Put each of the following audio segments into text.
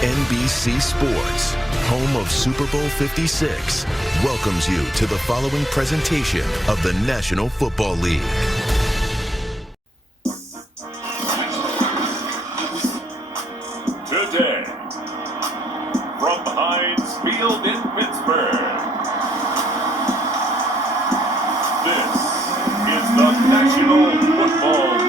NBC Sports, home of Super Bowl 56, welcomes you to the following presentation of the National Football League. Today, from Heinz Field in Pittsburgh, this is the National Football League.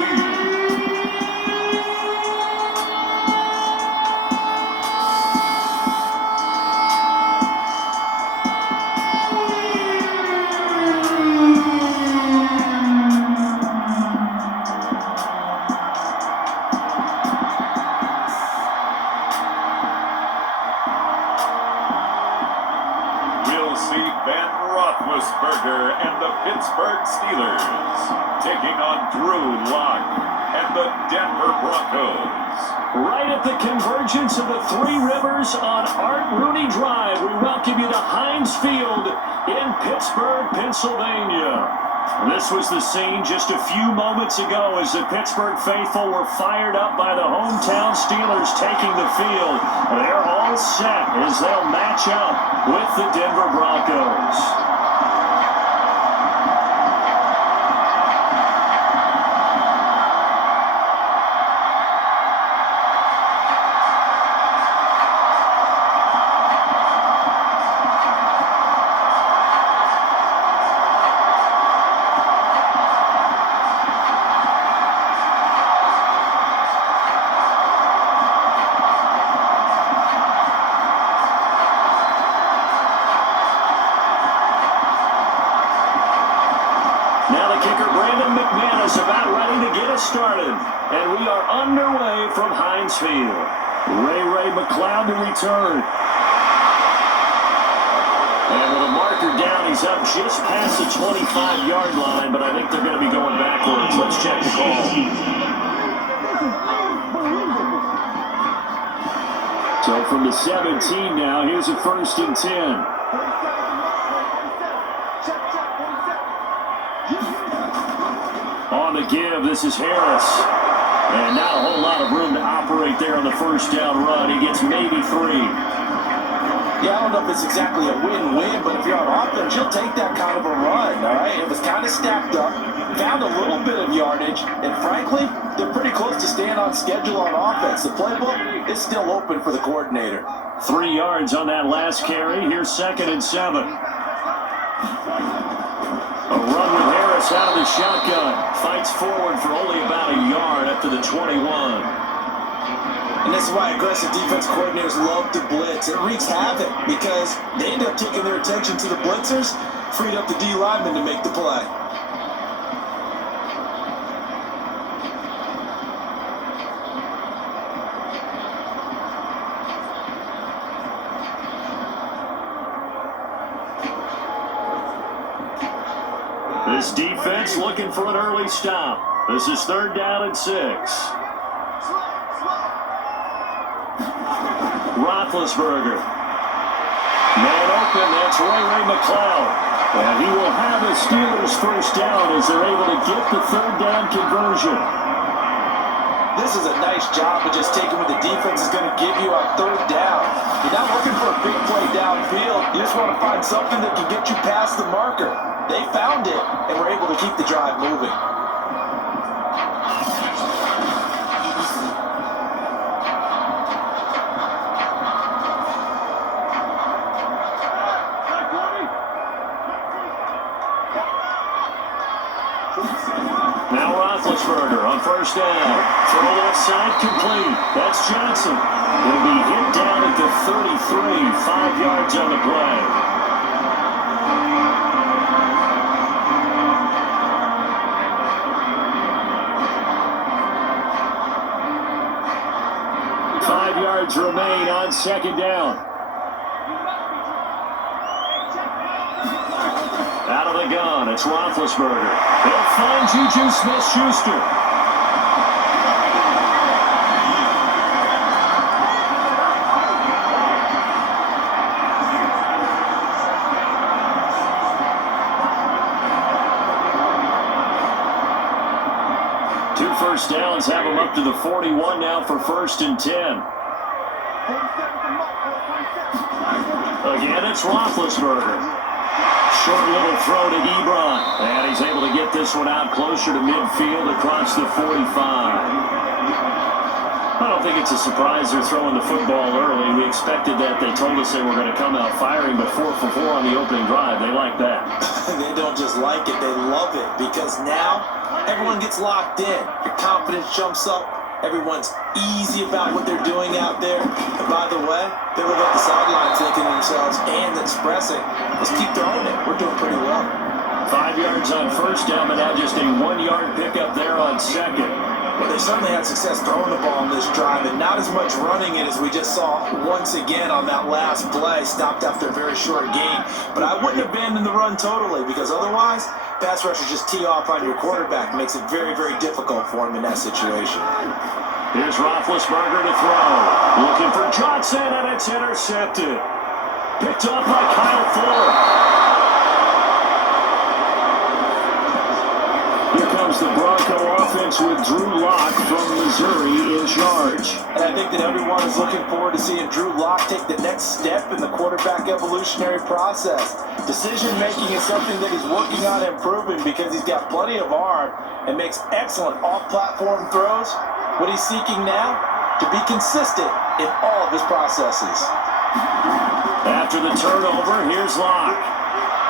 Pittsburgh and the Pittsburgh Steelers taking on Drew Lock and the Denver Broncos. Right at the convergence of the Three Rivers on Art Rooney Drive, we welcome you to Heinz Field in Pittsburgh, Pennsylvania. This was the scene just a few moments ago as the Pittsburgh faithful were fired up by the hometown Steelers taking the field. They're all set as they'll match up with the Denver Broncos. Started, and we are underway from Heinz Field. Ray McLeod to return. And with a marker down, he's up just past the 25-yard line, but I think they're going to be going backwards. Let's check the call. So from the 17 now, here's a 1st and 10. On the give, this is Harris. And not a whole lot of room to operate there on the first down run. He gets maybe 3. Yeah, I don't know if it's exactly a win-win, but if you're on offense, you'll take that kind of a run, all right? It was kind of stacked up, found a little bit of yardage, and frankly, they're pretty close to staying on schedule on offense. The playbook is still open for the coordinator. 3 yards on that last carry. Here's 2nd and 7. A run with Harris out of the shotgun. Fights forward for only about a yard up to the 21. And this is why aggressive defense coordinators love to blitz. It wreaks havoc because they end up taking their attention to the blitzers, freed up the D lineman to make the play. This defense looking for an early stop. This is 3rd down and 6. Roethlisberger. Man open, that's Ray McLeod. And he will have a Steelers 1st down as they're able to get the 3rd down conversion. This is a nice job of just taking what the defense is going to give you on 3rd down. You're not looking for a big play downfield. You just want to find something that can get you past the marker. They found it, and were able to keep the drive moving. Now Roethlisberger on 1st down. Throw left side complete. That's Johnson. He'll be hit down at the 33. 5 yards on the play. Remain on 2nd down. Out of the gun, it's Roethlisberger. He'll find Juju Smith-Schuster. 2 first downs have him up to the 41 now for 1st and 10. Again, it's Roethlisberger. Short little throw to Ebron. And he's able to get this one out closer to midfield across the 45. I don't think it's a surprise they're throwing the football early. We expected that. They told us they were going to come out firing, but 4 for 4 on the opening drive. They like that. They don't just like it, they love it, because now everyone gets locked in. Your confidence jumps up. Everyone's easy about what they're doing out there. And by the way, they look at the sideline thinking to themselves and expressing, let's keep throwing it. We're doing pretty well. 5 yards on first down, but now just a 1-yard pickup there on second. Well, they certainly had success throwing the ball on this drive, and not as much running it as we just saw once again on that last play, stopped after a very short gain. But I wouldn't abandon the run totally, because otherwise, pass rushers just tee off on your quarterback. It makes it very, very difficult for him in that situation. Here's Roethlisberger to throw. Looking for Johnson, and it's intercepted. Picked up by Kyle Fuller. Here comes the Bronco offense with Drew Lock from Missouri in charge. And I think that everyone is looking forward to seeing Drew Lock take the next step in the quarterback evolutionary process. Decision-making is something that he's working on improving because he's got plenty of arm and makes excellent off-platform throws. What he's seeking now? To be consistent in all of his processes. After the turnover, here's Lock.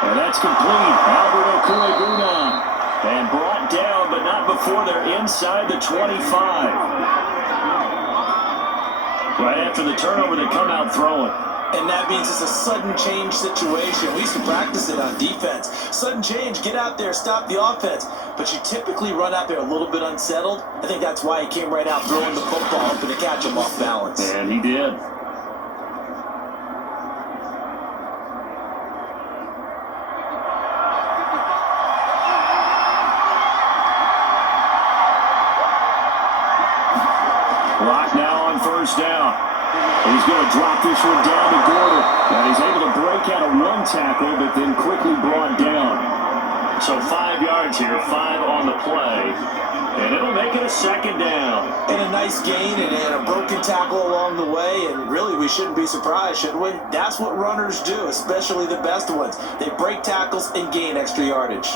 And that's complete. Albert Okwuegbunam. And brought down, but not before they're inside the 25. Right after the turnover, they come out throwing. And that means it's a sudden change situation. We used to practice it on defense. Sudden change, get out there, stop the offense. But you typically run out there a little bit unsettled. I think that's why he came right out throwing the football, hoping to catch him off balance. And he did. Lock now on first down. He's going to drop this one down to Gordon. And he's able to break out of one tackle, but then quickly brought down. So 5 yards here, 5 on the play. And it'll make it a second down. And a nice gain and a broken tackle along the way. And really, we shouldn't be surprised, should we? That's what runners do, especially the best ones. They break tackles and gain extra yardage.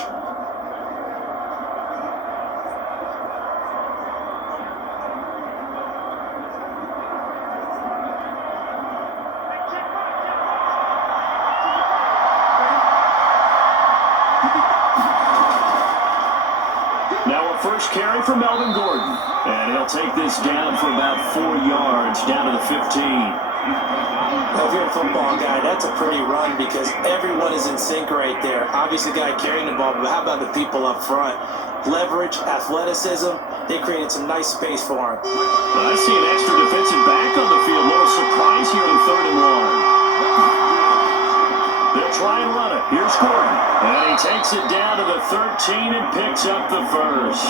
First carry for Melvin Gordon. And he'll take this down for about 4 yards, down to the 15. Well, if you're a football guy, that's a pretty run because everyone is in sync right there. Obviously, the guy carrying the ball, but how about the people up front? Leverage, athleticism, they created some nice space for him. Well, I see an extra defensive back on the field. A little surprise here in 3rd and 1. They'll try and run it. Here's Gordon. And he takes it down to the 13 and picks up the first.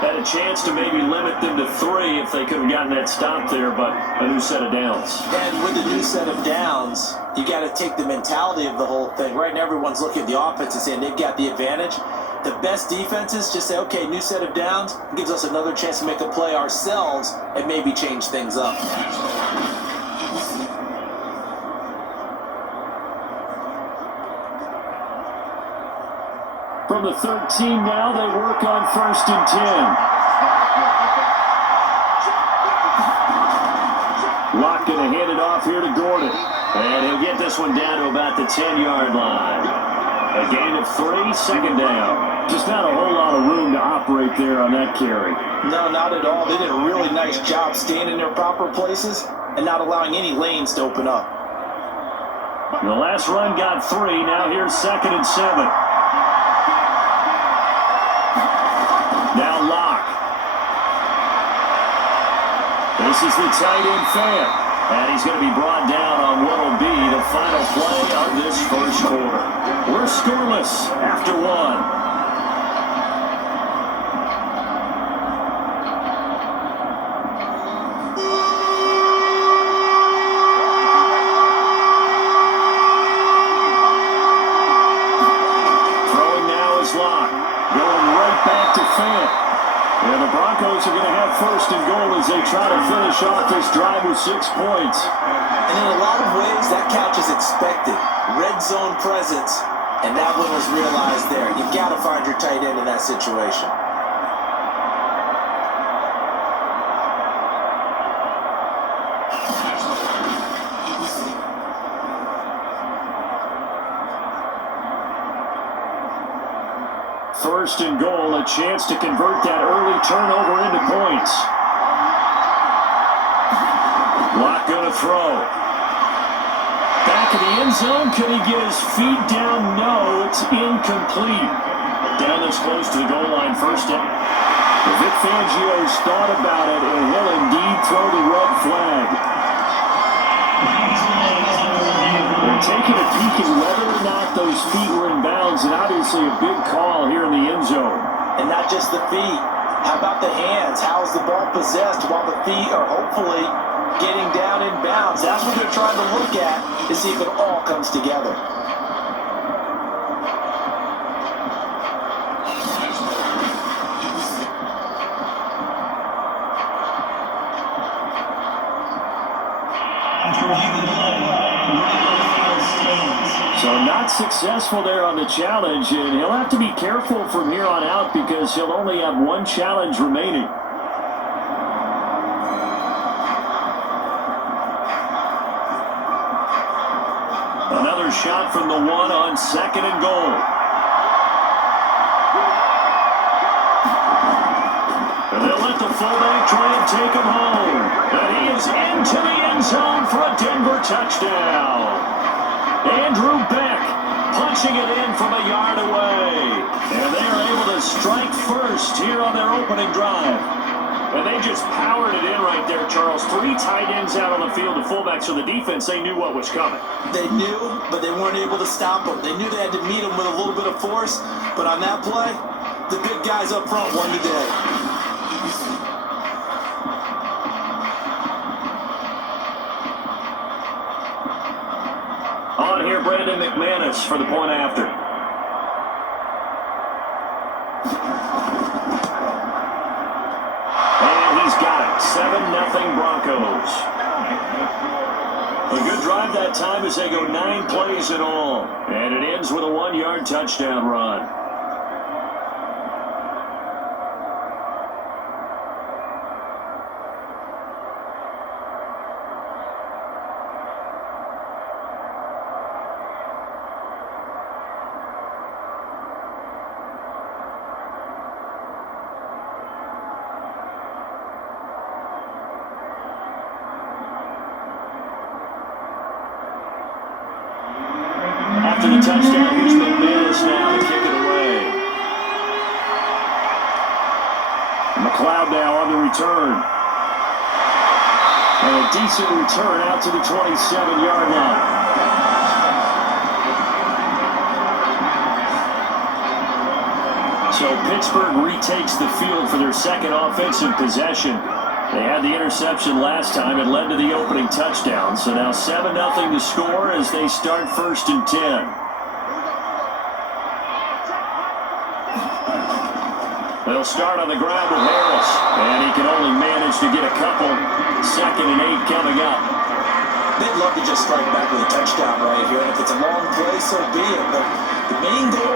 Had a chance to maybe limit them to 3 if they could have gotten that stop there, but a new set of downs. And with the new set of downs, you got to take the mentality of the whole thing. Right now, everyone's looking at the offense and saying they've got the advantage. The best defenses just say, okay, new set of downs, gives us another chance to make a play ourselves and maybe change things up. From the 13 now, they work on 1st and 10. Lock going to hand it off here to Gordon. And he'll get this one down to about the 10-yard line. A gain of 3, second down. Just not a whole lot of room to operate there on that carry. No, not at all. They did a really nice job staying in their proper places and not allowing any lanes to open up. The last run got 3. Now here's 2nd and 7. Now Lock. This is the tight end fan. And he's going to be brought down on what will be the final play of this first quarter. We're scoreless after 1. Throwing now is Lock. Going right back to Fant. And the Broncos have going to have first and goal as they try to finish off this drive with 6 points. And in a lot of ways, that catch is expected. Red zone presence, and that one was realized there. You've got to find your tight end in that situation. First and goal, a chance to convert that early turnover into points. Locke going to throw. Back in the end zone, can he get his feet down? No, it's incomplete. Down this close to the goal line, first down. Vic Fangio's thought about it, and will indeed throw the red flag. They're taking a peek at whether or not those feet were in bounds, and obviously a big call here in the end zone. And not just the feet. How about the hands? How's the ball possessed while the feet are hopefully getting down in bounds? That's what they're trying to look at to see if it all comes together. So not successful there on the challenge, and he'll have to be careful from here on out because he'll only have one challenge remaining. Another shot from the one on second and goal. And they'll let the fullback try and take him home. And he is into the end zone for a Denver touchdown. Andrew Beck punching it in from a yard away. And they are able to strike first here on their opening drive. And they just powered it in right there, Charles. 3 tight ends out on the field, the fullbacks. So the defense, they knew what was coming. They knew, but they weren't able to stop them. They knew they had to meet them with a little bit of force. But on that play, the big guys up front won the day. On here, Brandon McManus for the point after. And he's got it. 7-0 Broncos. A good drive that time as they go 9 plays in all. And it ends with a 1-yard touchdown run. After the touchdown, here's McManus now to kick it away. McLeod now on the return. And a decent return out to the 27-yard line. So Pittsburgh retakes the field for their second offensive possession. They had the interception last time. It led to the opening touchdown. So now 7-0 to score as they start first and 10. They'll start on the ground with Harris. And he can only manage to get a couple. 2nd and 8 coming up. They'd love to just strike back with a touchdown right here. And if it's a long play, so be it. But the main goal,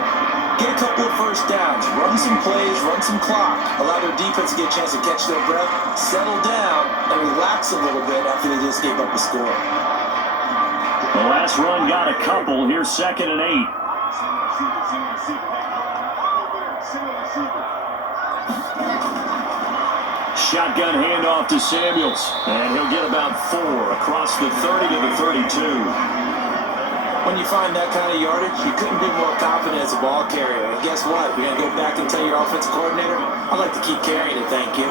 get a couple of first downs, run some plays, run some clock, allow their defense to get a chance to catch their breath, settle down, and relax a little bit after they just gave up the score. The last run got a couple. Here's 2nd and 8. Shotgun handoff to Samuels, and he'll get about 4 across the 30 to the 32. When you find that kind of yardage, you couldn't be more confident as a ball carrier. And guess what? You're going to go back and tell your offensive coordinator, I'd like to keep carrying it, thank you.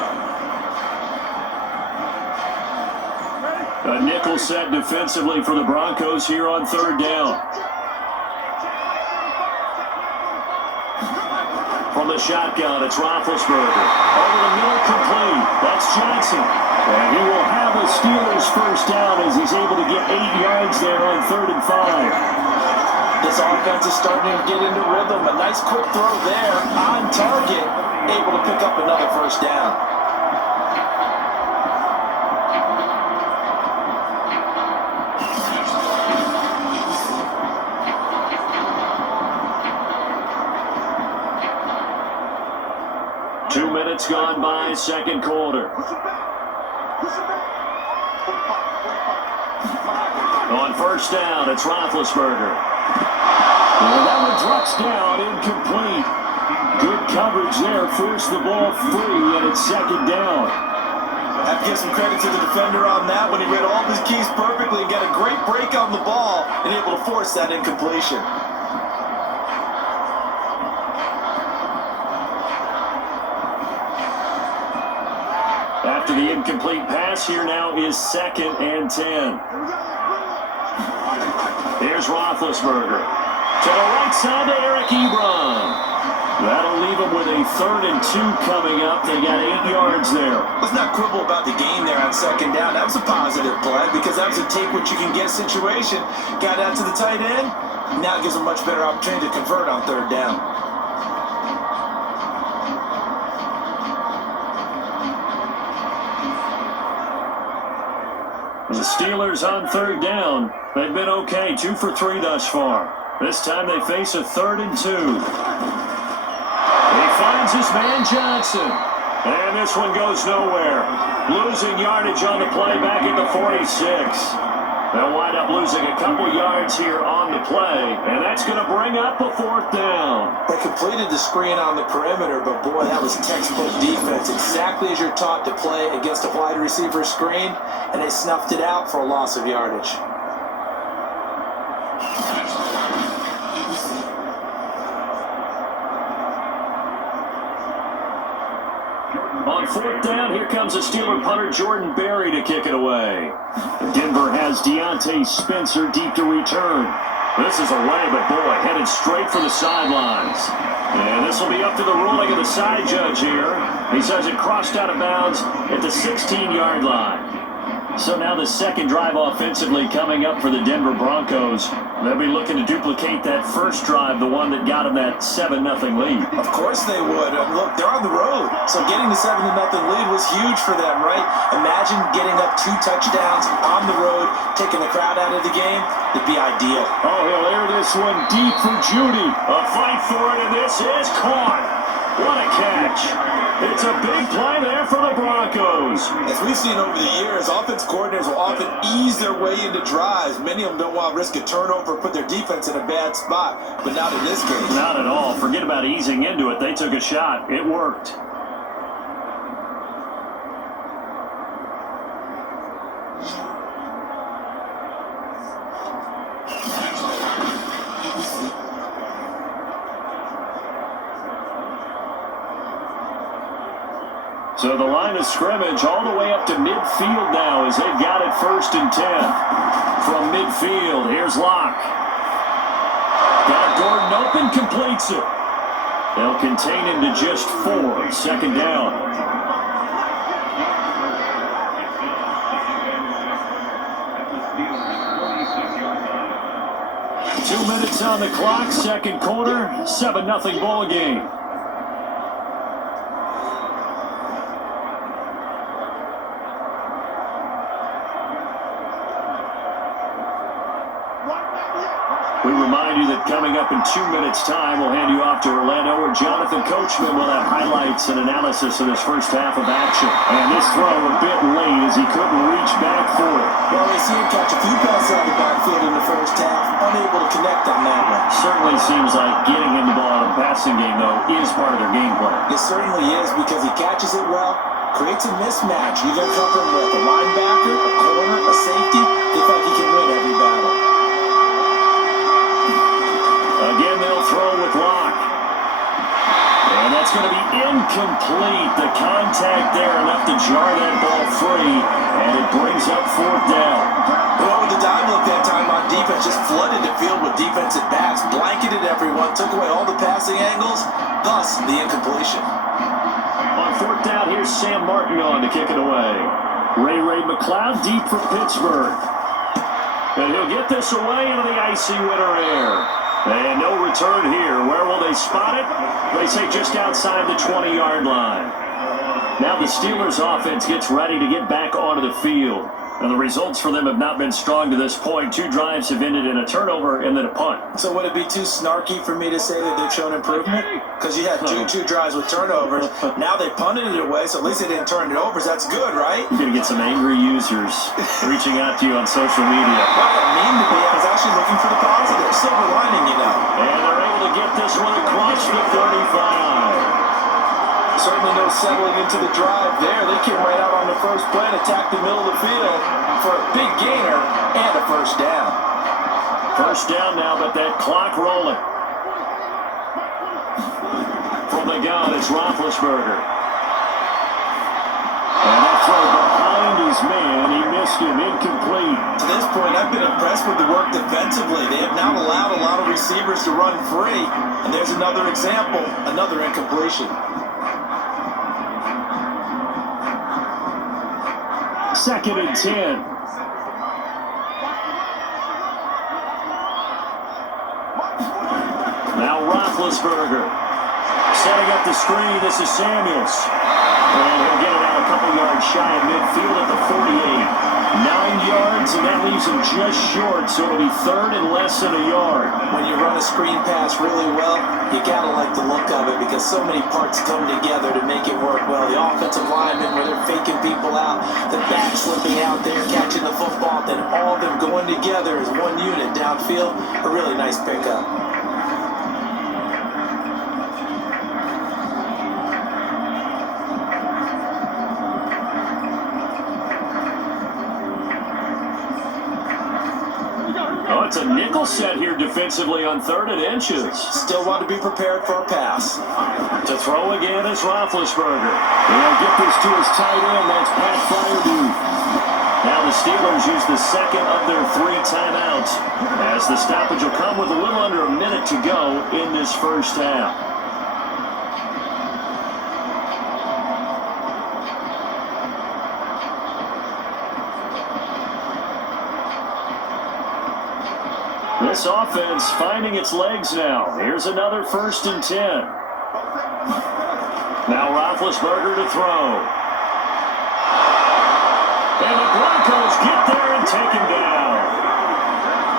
A nickel set defensively for the Broncos here on 3rd down. From the shotgun, it's Roethlisberger. Over the middle, complete. That's Johnson. And he will have a Steelers first down as he's able to get 8 yards there on 3rd and 5. This offense is starting to get into rhythm. A nice quick throw there on target. Able to pick up another first down. gone by second quarter. On first down, it's Roethlisberger. And that one drops down, incomplete. Good coverage there, forced the ball free, and it's second down. I have to give some credit to the defender on that when he read all of his keys perfectly and got a great break on the ball and able to force that incompletion. After the incomplete pass, here now is 2nd and 10. Here's Roethlisberger. To the right side to Eric Ebron. That'll leave them with a 3rd and 2 coming up. They got 8 yards there. Let's not quibble about the game there on second down. That was a positive play because that was a take what you can get situation. Got out to the tight end. Now it gives them much better opportunity to convert on 3rd down. The Steelers on 3rd down. They've been okay, 2 for 3 thus far. This time they face a 3rd and 2. He finds his man Johnson. And this one goes nowhere. Losing yardage on the play back at the 46. They'll wind up losing a couple yards here on the play, and that's going to bring up a 4th down. They completed the screen on the perimeter, but boy, that was textbook defense. Exactly as you're taught to play against a wide receiver screen, and they snuffed it out for a loss of yardage. On 4th down, here comes the Steeler punter Jordan Berry to kick it away. Denver has Deontay Spencer deep to return. This is away, but boy, headed straight for the sidelines. And this will be up to the ruling of the side judge here. He says it crossed out of bounds at the 16-yard line. So now the second drive offensively coming up for the Denver Broncos. They'll be looking to duplicate that first drive, the one that got them that 7-0 lead. Of course they would. Look, they're on the road. So getting the 7-0 lead was huge for them, right? Imagine getting up 2 touchdowns on the road, taking the crowd out of the game. It'd be ideal. Oh, he'll air this one deep for Judy. A fight for it, and this is caught. What a catch. It's a big play there for the Broncos. As we've seen over the years, offense coordinators will often ease their way into drives. Many of them don't want to risk a turnover or put their defense in a bad spot, but not in this case. Not at all. Forget about easing into it. They took a shot. It worked. So the line of scrimmage all the way up to midfield now as they've got it 1st and 10. From midfield, here's Locke. Got Gordon open, completes it. They'll contain him to just 4. 2nd down. Two minutes on the clock, 2nd quarter, 7-0 ball game. We remind you that coming up in 2 minutes' time, we'll hand you off to Orlando, where Jonathan Coachman will have highlights and analysis of this first half of action. And this throw a bit late as he couldn't reach back for it. Well, they see him catch a few passes out of the backfield in the first half, unable to connect on that one. Certainly seems like getting him the ball out of the passing game, though, is part of their game plan. It certainly is because he catches it well, creates a mismatch. You're going to cover him with a linebacker, a corner, a safety. They think he can win every battle. Again, they'll throw with Locke. And that's going to be incomplete. The contact there enough to jar that ball free, and it brings up 4th down. Well, with the dime look that time on defense, just flooded the field with defensive backs, blanketed everyone, took away all the passing angles, thus the incompletion. On 4th down, here's Sam Martin on to kick it away. Ray McLeod deep for Pittsburgh. And he'll get this away into the icy winter air. And no return here. Where will they spot it? They say just outside the 20-yard line. Now the Steelers offense gets ready to get back onto the field. Now, the results for them have not been strong to this point. 2 drives have ended in a turnover and then a punt. So would it be too snarky for me to say that they've shown improvement? Because you had two drives with turnovers. Now they punted it away, so at least they didn't turn it over. So that's good, right? You're going to get some angry users reaching out to you on social media. Well, I didn't mean to be. I was actually looking for the positive. Silver lining, you know. And they're able to get this one across the 35. Certainly no settling into the drive there. They came right out on the first play and attacked the middle of the field for a big gainer and a first down. First down now, but that clock rolling. From the gun, it's Roethlisberger. And that throw behind his man. He missed him, incomplete. To this point, I've been impressed with the work defensively. They have not allowed a lot of receivers to run free. And there's another example, another incompletion. Second and 10. Now Roethlisberger setting up the screen. This is Samuels. And he'll get it out a couple yards shy of midfield at the 48. 9 yards, and that leaves him just short, so it'll be third and less than a yard. When you run a screen pass really well, you gotta like the look of it because so many parts come together to make it work well. The offensive linemen, where they're faking people out, the back slipping out there, catching the football, then all of them going together as one unit downfield. A really nice pickup. Oh, it's a nickel set here defensively on 3rd and inches. Still want to be prepared for a pass. To throw again is Roethlisberger. He'll get this to his tight end. That's Pat Fryermuth. Now the Steelers use the second of their 3 timeouts as the stoppage will come with a little under a minute to go in this first half. This offense finding its legs now. Here's another 1st and 10. Now Roethlisberger to throw. And the Broncos get there and take him down.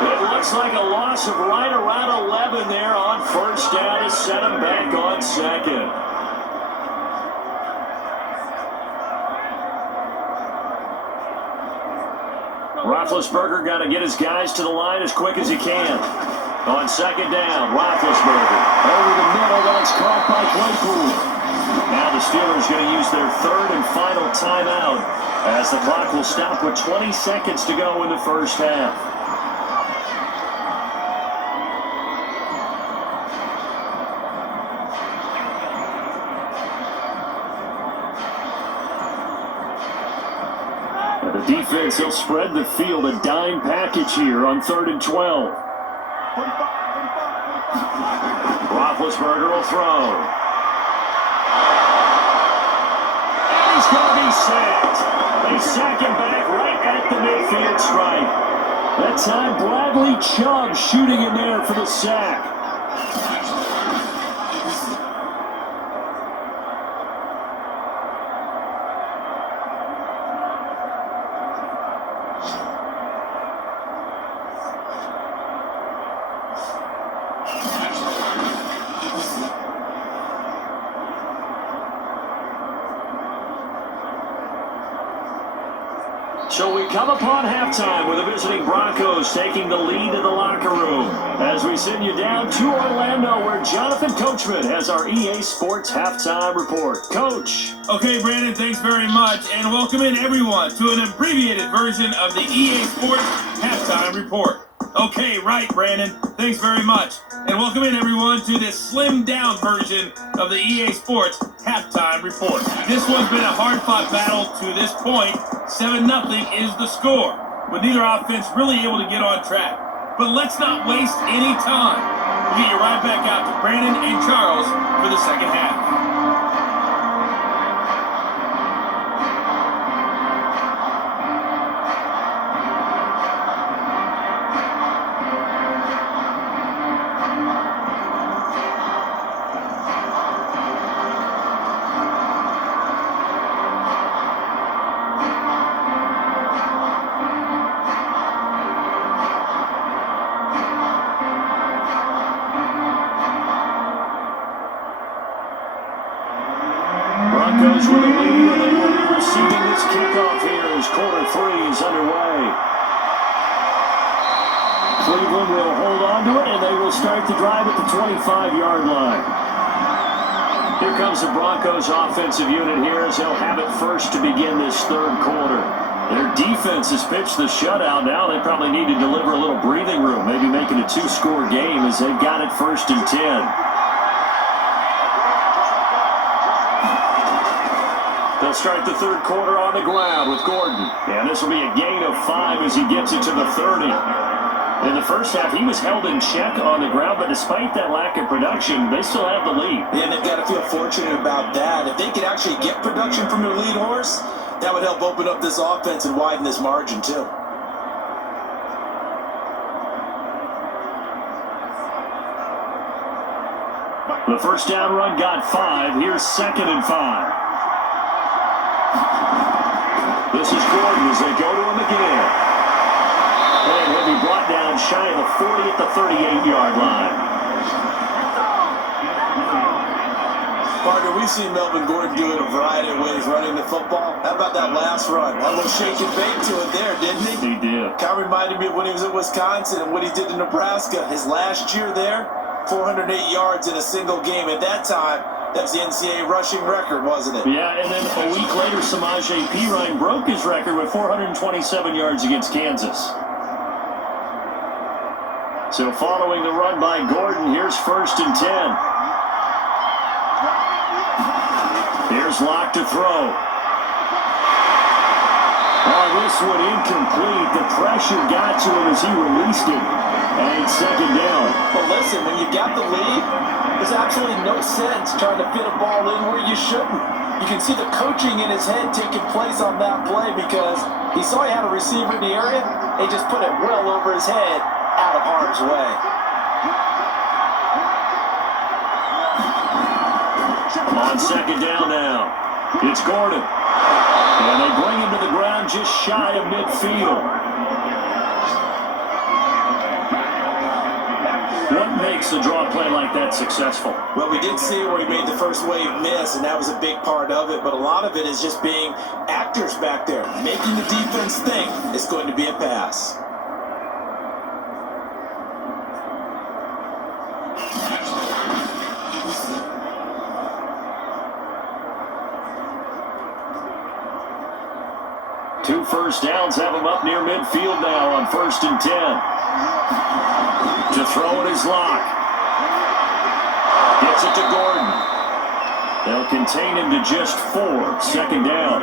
It looks like a loss of right around 11 there on 1st down to set him back on 2nd. Roethlisberger got to get his guys to the line as quick as he can. On 2nd down, Roethlisberger over the middle. That's caught by Claypool. Now the Steelers going to use their 3rd and final timeout as the clock will stop with 20 seconds to go in the first half. The defense, will spread the field, a dime package here on 3rd and 12. Roethlisberger will throw. And he's going to be sacked. They sack him back right at the midfield stripe. That time, Bradley Chubb shooting in there for the sack. So we come upon halftime with the visiting Broncos taking the lead in the locker room as we send you down to Orlando where Jonathan Coachman has our EA Sports Halftime Report. Coach. Okay, Brandon, thanks very much, and welcome in everyone to an abbreviated version of the EA Sports Halftime Report. Okay, right, Brandon, thanks very much, and welcome in everyone to this slimmed-down version of the EA Sports Halftime Report. This one's been a hard-fought battle to this point. 7-0 is the score, with neither offense really able to get on track. But let's not waste any time. We'll get you right back out to Brandon and Charles for the second half. with the lead, and they will be receiving this kickoff here as quarter 3 is underway. Cleveland will hold on to it, and they will start the drive at the 25-yard line. Here comes the Broncos offensive unit here as they'll have it first to begin this third quarter. Their defense has pitched the shutout. Now they probably need to deliver a little breathing room, maybe make it a 2-score game as they've got it first and 10. They'll start the third quarter on the ground with Gordon. And this will be a gain of 5 as he gets it to the 30. In the first half, he was held in check on the ground, but despite that lack of production, they still have the lead. Yeah, and they've got to feel fortunate about that. If they could actually get production from their lead horse, that would help open up this offense and widen this margin, too. The first down run got 5. Here's 2nd and 5. This is Gordon as they go to him again. And he'll be brought down shy of the 40 at the 38-yard line. Partner, we've seen Melvin Gordon do it a variety of ways running the football. How about that last run? Had a little shake and bake to it there, didn't he? He did. Kind of reminded me of when he was at Wisconsin and what he did in Nebraska. His last year there, 408 yards in a single game. At that time, that's the NCAA rushing record, wasn't it? Yeah, and then a week later, Samaje Perine broke his record with 427 yards against Kansas. So following the run by Gordon, here's 1st and 10. Here's Locke to throw. Oh, this one incomplete. The pressure got to him as he released it. And it's 2nd down. Well, listen, when you got the lead, there's absolutely no sense trying to fit a ball in where you shouldn't. You can see the coaching in his head taking place on that play because he saw he had a receiver in the area. He just put it well over his head, out of harm's way. On 2nd down now, it's Gordon. And they bring him to the ground just shy of midfield. What makes a draw play like that successful? Well, we did see where he made the first wave miss, and that was a big part of it. But a lot of it is just being actors back there, making the defense think it's going to be a pass. Two first downs have him up near midfield now on 1st and 10. To throw it is Locke. Gets it to Gordon. They'll contain him to just 4. 2nd down.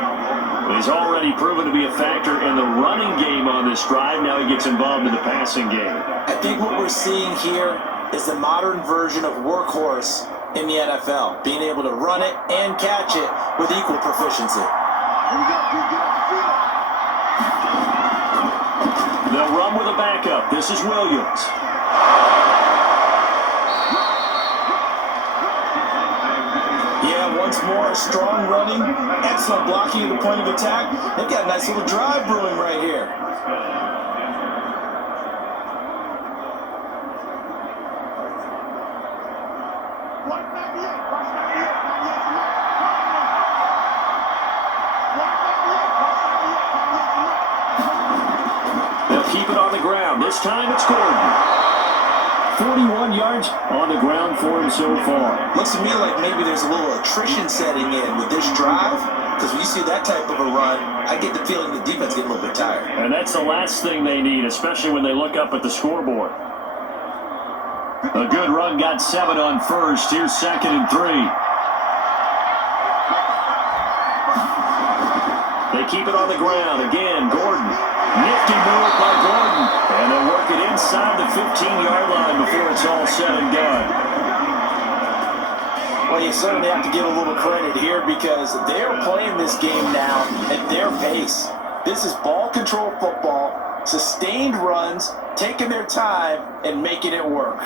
He's already proven to be a factor in the running game on this drive. Now he gets involved in the passing game. I think what we're seeing here is the modern version of workhorse in the NFL. Being able to run it and catch it with equal proficiency. They'll run with a backup. This is Williams. Yeah, once more, strong running, excellent blocking at the point of attack. They've got a nice little drive brewing right here. This time it's Gordon. 41 yards on the ground for him so far. Looks to me like maybe there's a little attrition setting in with this drive, because when you see that type of a run, I get the feeling the defense getting a little bit tired. And that's the last thing they need, especially when they look up at the scoreboard. A good run got 7 on 1st. Here's 2nd and 3. They keep it on the ground. Again, Gordon. Nifty move by Gordon. And they'll work it inside the 15-yard line before it's all said and done. Well, you certainly have to give a little credit here because they're playing this game now at their pace. This is ball control football, sustained runs, taking their time, and making it work.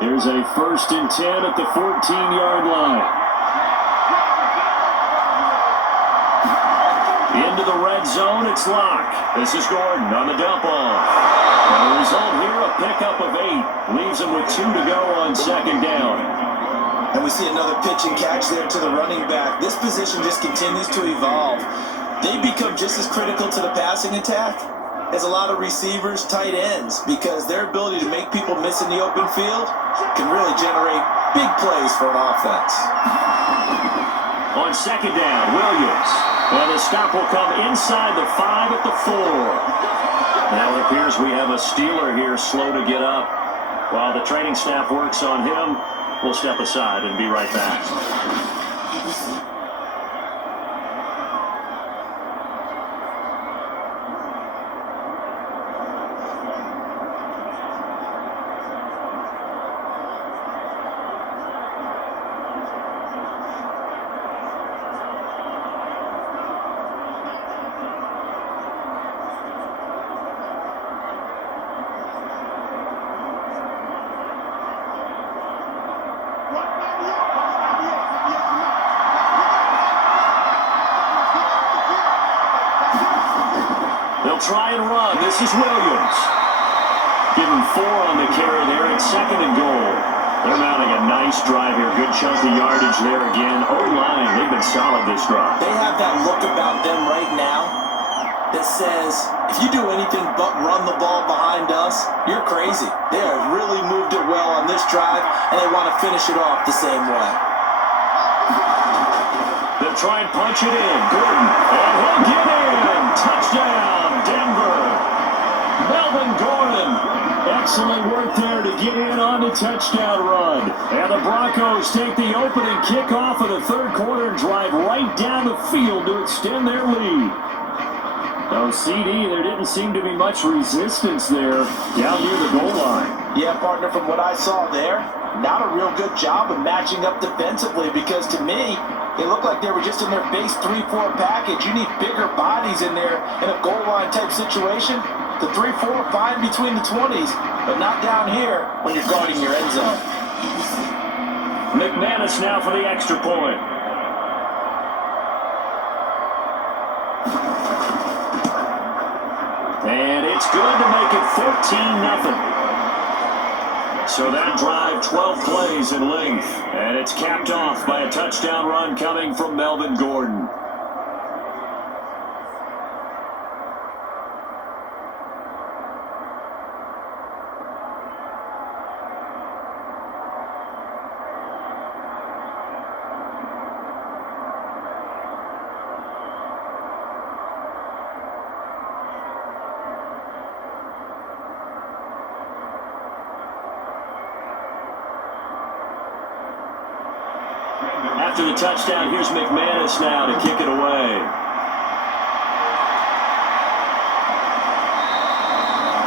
Here's a 1st and 10 at the 14-yard line. Into the red red zone, it's locked. This is Gordon on the dump off. And the result here, a pickup of 8. Leaves him with 2 to go on second down. And we see another pitch and catch there to the running back. This position just continues to evolve. They become just as critical to the passing attack as a lot of receivers, tight ends, because their ability to make people miss in the open field can really generate big plays for an offense. On second down, Williams. And the stop will come inside the 5 at the 4. Now it appears we have a Steeler here slow to get up. While the training staff works on him, we'll step aside and be right back. Try and run. This is Williams. Give him 4 on the carry there. It's 2nd and goal. They're mounting a nice drive here. Good chunk of yardage there again. O-line, they've been solid this drive. They have that look about them right now that says, if you do anything but run the ball behind us, you're crazy. They have really moved it well on this drive, and they want to finish it off the same way. They'll try and punch it in. Gordon. And he'll get in. Touchdown. Denver. Melvin Gordon. Excellent work there to get in on the touchdown run. And the Broncos take the opening kickoff of the third quarter and drive right down the field to extend their lead. No CD, there didn't seem to be much resistance there down near the goal line. Yeah, partner, from what I saw there, not a real good job of matching up defensively, because to me, it looked like they were just in their base 3-4 package. You need bigger bodies in there in a goal line type situation. The 3-4 fine between the 20s, but not down here when you're guarding your end zone. McManus now for the extra point. And it's good to make it 14-0. So that drive, 12 plays in length, and it's capped off by a touchdown run coming from Melvin Gordon. After the touchdown, here's McManus now to kick it away.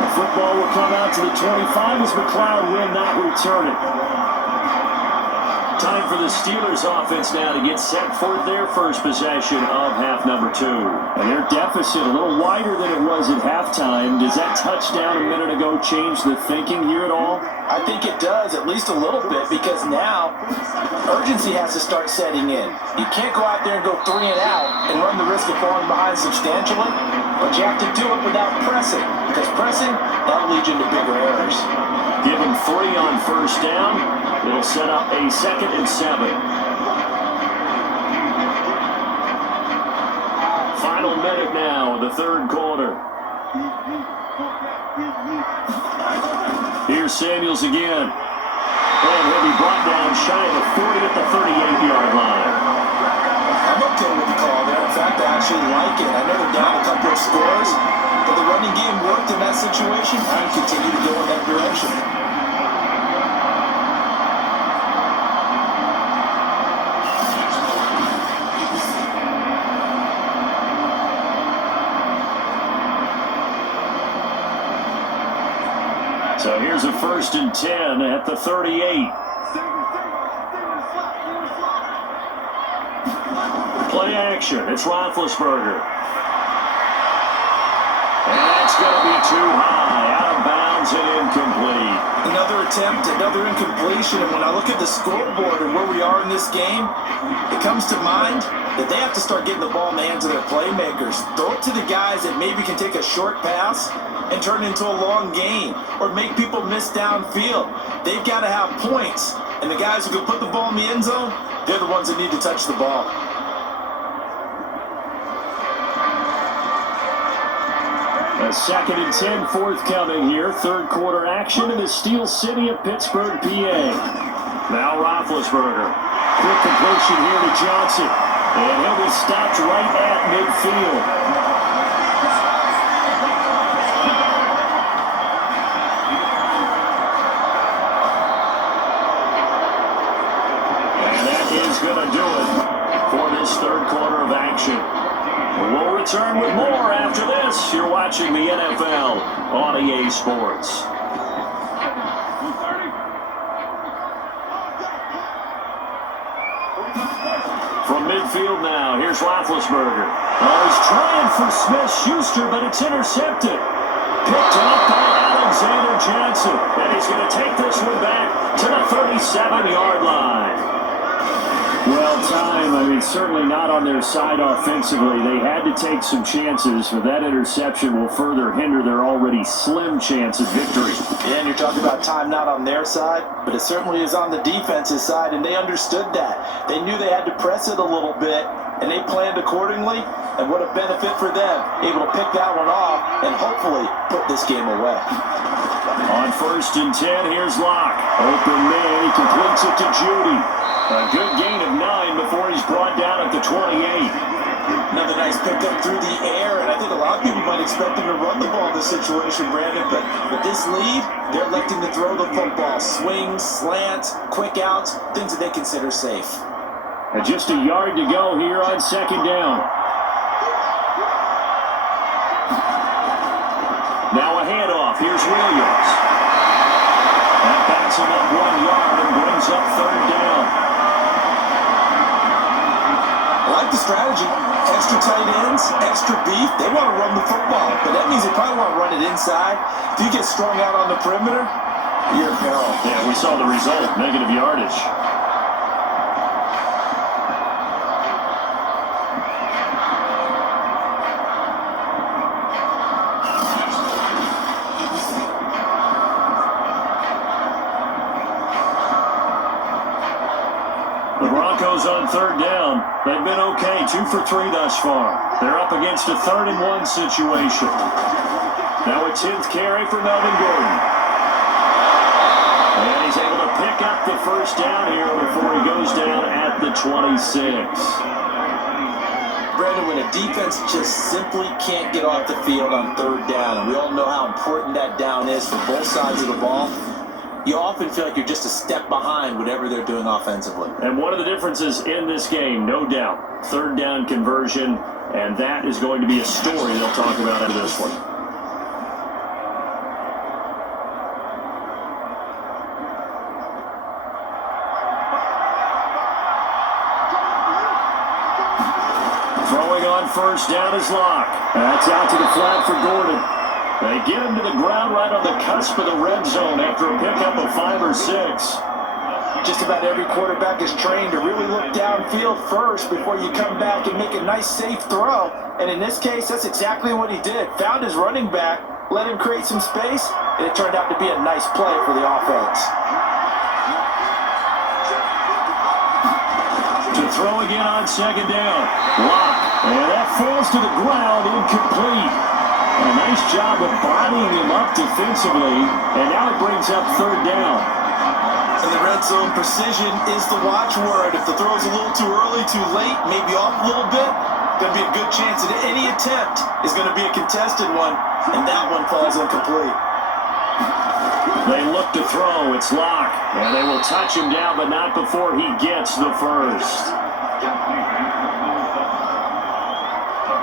The football will come out to the 25 as McLeod will not return it. Time for the Steelers offense now to get set for their first possession of half number 2. And their deficit a little wider than it was at halftime. Does that touchdown a minute ago change the thinking here at all? I think it does, at least a little bit, because now urgency has to start setting in. You can't go out there and go 3 and out and run the risk of falling behind substantially, but you have to do it without pressing, because pressing, that'll lead you into bigger errors. Give him 3 on first down. It'll set up a 2nd and 7. Final minute now of the third quarter. Here's Samuels again. And he'll be brought down shy of the 40 at the 38-yard line. I'm okay with the call there. In fact, I actually like it. I know they're down a couple of scores, but the running game worked in that situation. I continue to go in that direction. So here's a 1st and 10 at the 38. Play action. It's Roethlisberger. And that's going to be too high. Out of bounds and incomplete. Another attempt, another incompletion, and when I look at the scoreboard and where we are in this game, it comes to mind that they have to start getting the ball in the hands of their playmakers. Throw it to the guys that maybe can take a short pass and turn it into a long gain or make people miss downfield. They've got to have points, and the guys who can put the ball in the end zone, they're the ones that need to touch the ball. A 2nd and 10 forthcoming here. Third quarter action in the Steel City of Pittsburgh, PA. Now Roethlisberger. Quick completion here to Johnson. And he'll be stopped right at midfield. And that is going to do it for this third quarter of action. We'll return with more after this. You're watching the NFL on EA Sports. From midfield now, here's Roethlisberger. Oh, he's trying for Smith-Schuster, but it's intercepted. Picked up by Alexander Johnson. And he's going to take this one back to the 37-yard line. Well timed. Certainly not on their side offensively. They had to take some chances, but that interception will further hinder their already slim chance of victory. Yeah, and you're talking about time not on their side, but it certainly is on the defense's side, and they understood that. They knew they had to press it a little bit, and they planned accordingly, and what a benefit for them, able to pick that one off and hopefully put this game away. On 1st and 10, here's Locke. Open man, he completes it to Judy. A good gain of 9 before he's brought down at the 28. Another nice pickup through the air, and I think a lot of people might expect them to run the ball in this situation, Brandon, but with this lead, they're electing to throw the football. Swings, slants, quick outs, things that they consider safe. And just a yard to go here on 2nd down. Now a handoff. Here's Williams. That backs him up 1 yard and brings up 3rd down. I like the strategy. Extra tight ends, extra beef. They want to run the football, but that means they probably want to run it inside. If you get strung out on the perimeter, you're in peril. Yeah, we saw the result. Negative yardage. The Broncos on 3rd down. They've been okay, 2 for 3 thus far. They're up against a 3rd and 1 situation. Now a 10th carry for Melvin Gordon. And he's able to pick up the 1st down here before he goes down at the 26. Brandon, when a defense just simply can't get off the field on 3rd down, and we all know how important that down is for both sides of the ball, you often feel like you're just a step behind whatever they're doing offensively. And one of the differences in this game, no doubt, 3rd down conversion, and that is going to be a story they'll talk about after this one. Throwing on 1st down is Locke. That's out to the flat for Gordon. They get him to the ground right on the cusp of the red zone after a pickup of 5 or 6. Just about every quarterback is trained to really look downfield first before you come back and make a nice, safe throw. And in this case, that's exactly what he did. Found his running back, let him create some space, and it turned out to be a nice play for the offense. To throw again on 2nd down. Locke. And that falls to the ground, incomplete. A nice job of bodying him up defensively, and now it brings up 3rd down. And the red zone precision is the watchword. If the throw's a little too early, too late, maybe off a little bit, there'll be a good chance that any attempt is going to be a contested one, and that one falls incomplete. They look to throw. It's Locke, and they will touch him down, but not before he gets the 1st.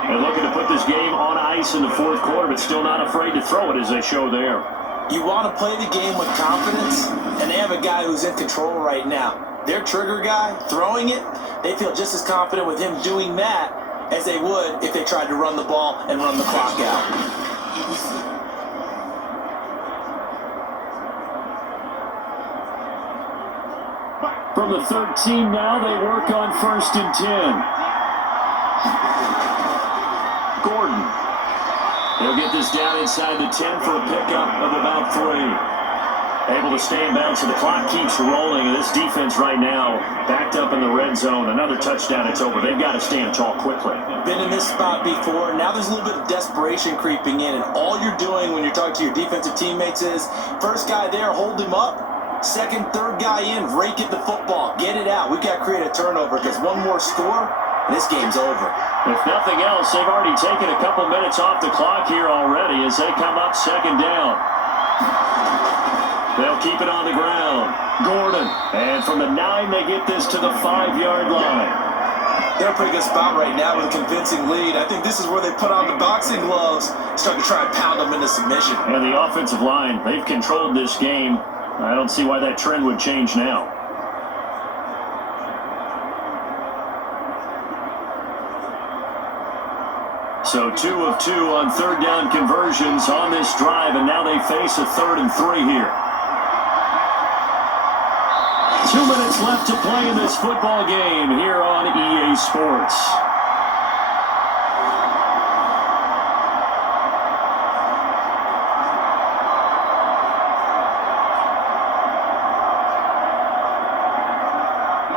They're looking to put this game on ice in the 4th quarter, but still not afraid to throw it as they show there. You want to play the game with confidence, and they have a guy who's in control right now. Their trigger guy, throwing it, they feel just as confident with him doing that as they would if they tried to run the ball and run the clock out. From the 13 now, they work on 1st and 10. Gordon. He'll get this down inside the 10 for a pickup of about 3. Able to stay in bounds, so the clock keeps rolling. And this defense right now, backed up in the red zone. Another touchdown, it's over. They've got to stand tall quickly. Been in this spot before. Now there's a little bit of desperation creeping in. And all you're doing when you're talking to your defensive teammates is, first guy there, hold him up. Second, third guy in, rake at the football. Get it out. We've got to create a turnover because one more score, and this game's over. If nothing else, they've already taken a couple minutes off the clock here already as they come up 2nd down. They'll keep it on the ground. Gordon. And from the 9, they get this to the 5-yard line. They're in a pretty good spot right now with a convincing lead. I think this is where they put on the boxing gloves, start to try and pound them into submission. And the offensive line, they've controlled this game. I don't see why that trend would change now. So 2 of 2 on 3rd down conversions on this drive, and now they face a 3rd and 3 here. 2 minutes left to play in this football game here on EA Sports.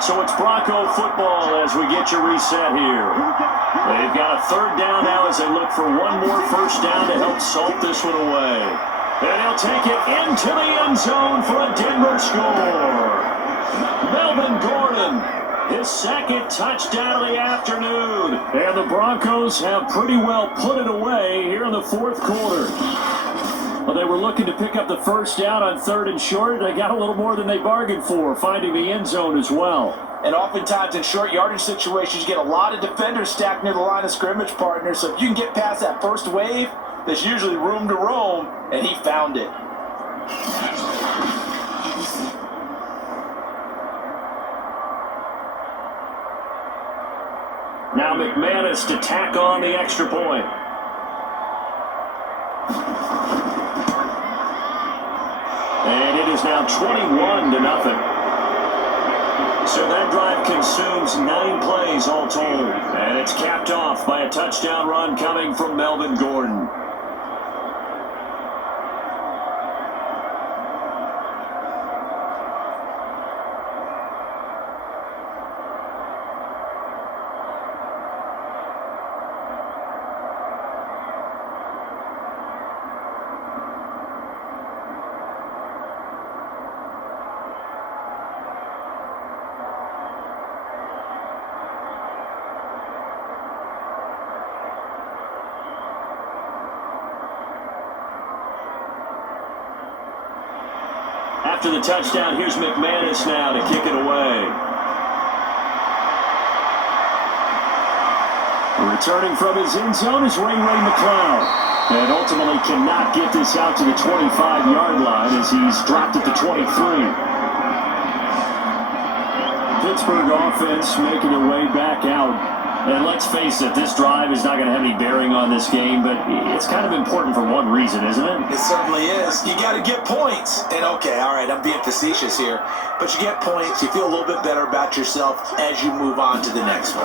So it's Bronco football as we get you reset here. They've got a 3rd down now as they look for one more 1st down to help salt this one away. And he'll take it into the end zone for a Denver score. Melvin Gordon, his 2nd touchdown of the afternoon. And the Broncos have pretty well put it away here in the 4th quarter. Well, they were looking to pick up the 1st down on 3rd and short. They got a little more than they bargained for, finding the end zone as well. And oftentimes in short yardage situations, you get a lot of defenders stacked near the line of scrimmage, partner. So if you can get past that first wave, there's usually room to roam, and he found it. Now McManus to tack on the extra point. And it is now 21-0. So that drive consumes 9 plays all told. And it's capped off by a touchdown run coming from Melvin Gordon. After the touchdown, here's McManus now to kick it away. Returning from his end zone is Ray McCloud. And ultimately cannot get this out to the 25-yard line as he's dropped at the 23. Pittsburgh offense making their way back out. And let's face it, this drive is not going to have any bearing on this game, but it's kind of important for one reason, isn't it? It certainly is. You got to get points. And okay, all right, I'm being facetious here, but you get points, you feel a little bit better about yourself as you move on to the next one.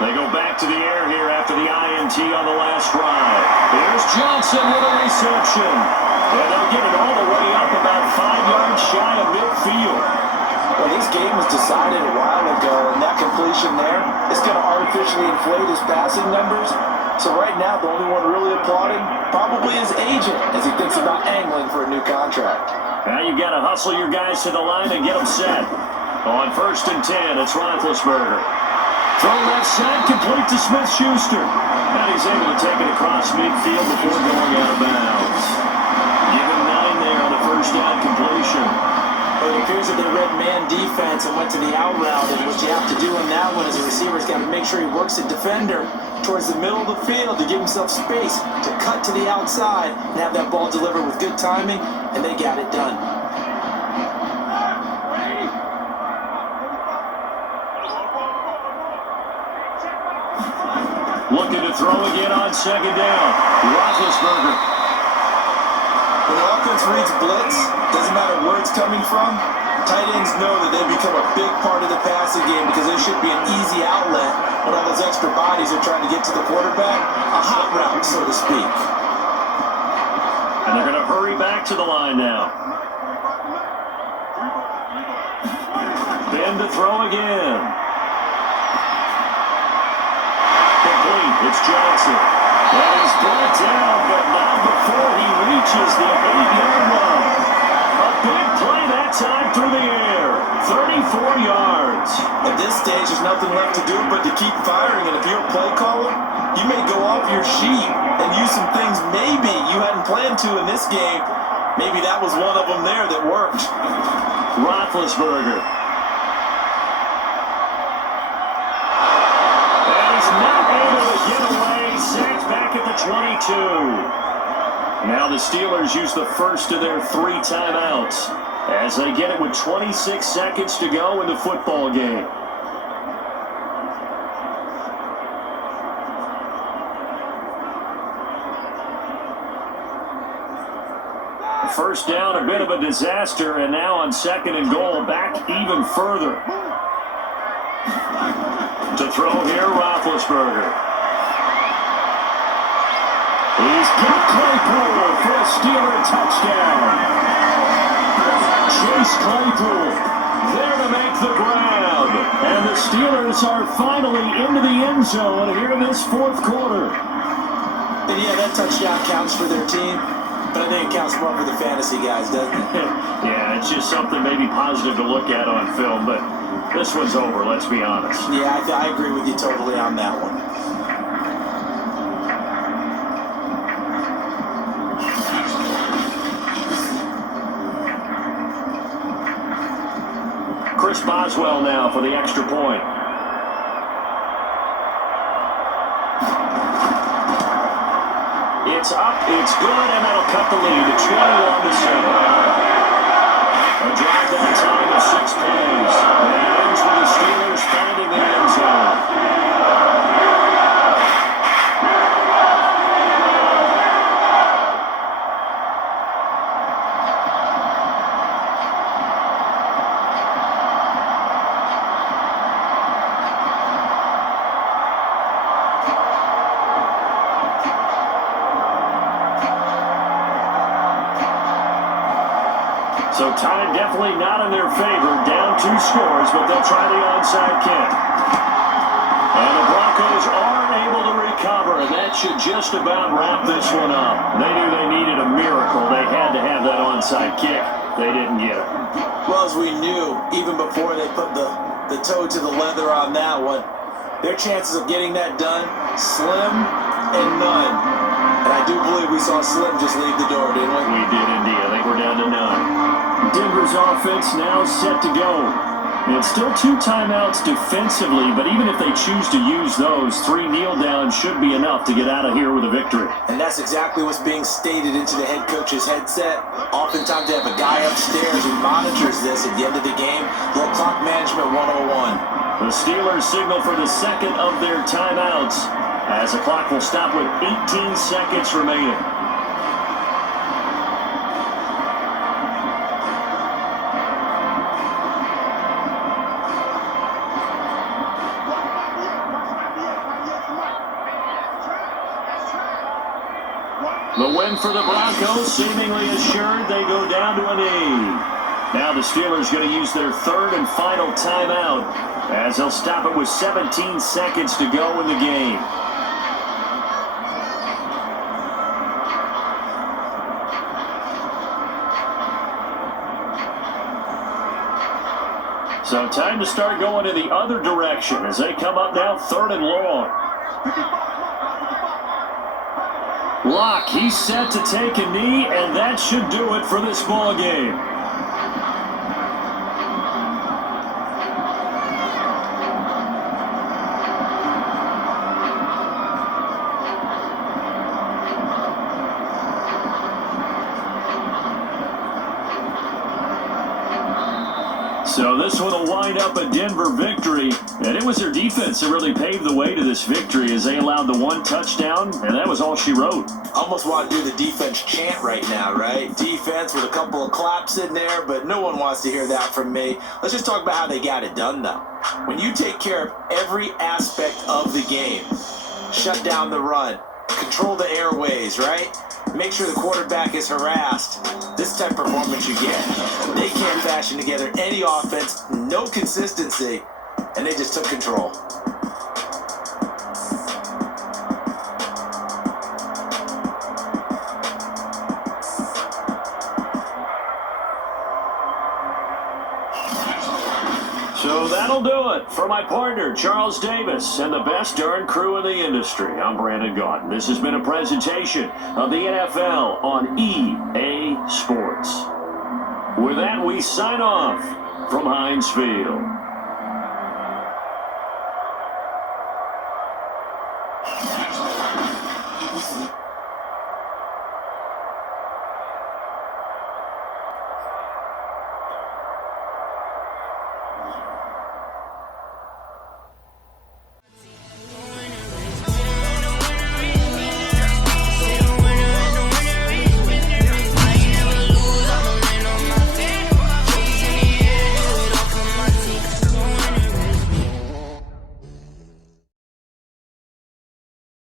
They go back to the air here after the INT on the last drive. Here's Johnson with a reception. And they'll get it all the way up about 5 yards shy of midfield. Well, this game was decided a while ago, and that completion there is going to artificially inflate his passing numbers. So right now, the only one really applauding probably his agent as he thinks about angling for a new contract. Now you've got to hustle your guys to the line and get them set. On 1st and 10, it's Roethlisberger. Throw left side, complete to Smith-Schuster. And he's able to take it across midfield before going out of bounds. Give him 9 there on the 1st down completion. Well, it appears that they read man defense and went to the out route, and what you have to do in that one as a receiver's got to make sure he works the defender towards the middle of the field to give himself space to cut to the outside and have that ball delivered with good timing, and they got it done. Looking to throw again on 2nd down. Roethlisberger. When the offense reads blitz, doesn't matter where it's coming from, Tight ends know that they become a big part of the passing game because there should be an easy outlet when all those extra bodies are trying to get to the quarterback. A hot route, so to speak. And they're going to hurry back to the line now. Ben to throw again. Complete. It's Johnson. And he's brought down, but not before he reaches the 8-yard line. A big play that time through the air. 34 yards. At this stage, there's nothing left to do but to keep firing. And if you're a play caller, you may go off your sheet and use some things maybe you hadn't planned to in this game. Maybe that was one of them there that worked. Roethlisberger. And he's not able to get away. Sacked back at the 22. Now the Steelers use the first of their 3 timeouts as they get it with 26 seconds to go in the football game. First down, a bit of a disaster, and now on 2nd and goal, back even further. To throw here, Roethlisberger. He's got Claypool for a Steeler touchdown. Chase Claypool there to make the grab. And the Steelers are finally into the end zone here in this 4th quarter. And yeah, that touchdown counts for their team. But I think it counts more for the fantasy guys, doesn't it? Yeah, it's just something maybe positive to look at on film, but this one's over, let's be honest. Yeah, I agree with you totally on that one. Chris Boswell now for the extra point. It's up, it's good, and that'll cut the lead to 21-7. A drive that time of 6 plays. And it ends with the Steelers finding the end zone. So time definitely not in their favor. Down 2 scores, but they'll try the onside kick. And the Broncos are able to recover, and that should just about wrap this one up. They knew they needed a miracle. They had to have that onside kick. They didn't get it. Well, as we knew, even before they put the toe to the leather on that one, their chances of getting that done, slim and none. And I do believe we saw Slim just leave the door, didn't we? We did indeed. I think we're down to none. Denver's offense now set to go. It's still 2 timeouts defensively, but even if they choose to use those, 3 kneel downs should be enough to get out of here with a victory. And that's exactly what's being stated into the head coach's headset. Oftentimes they have a guy upstairs who monitors this at the end of the game. Little clock management 101. The Steelers signal for the 2nd of their timeouts as the clock will stop with 18 seconds remaining. The win for the Broncos, seemingly assured, they go down to a knee. Now the Steelers going to use their 3rd and final timeout as they'll stop it with 17 seconds to go in the game. So time to start going in the other direction as they come up now 3rd and long. Locke, he's set to take a knee, and that should do it for this ball game. So this one will wind up a Denver victory, and it was their defense that really paved the way to this victory as they allowed the one touchdown, and that was all she wrote. Almost want to do the defense chant right now, right? Defense with a couple of claps in there, but no one wants to hear that from me. Let's just talk about how they got it done, though. When you take care of every aspect of the game, shut down the run, control the airways, right? Make sure the quarterback is harassed. This type of performance you get. They can't fashion together any offense, no consistency, and they just took control. So that'll do it for my partner, Charles Davis, and the best darn crew in the industry. I'm Brandon Gaunt. This has been a presentation of the NFL on EA Sports. With that, we sign off from Heinz Field.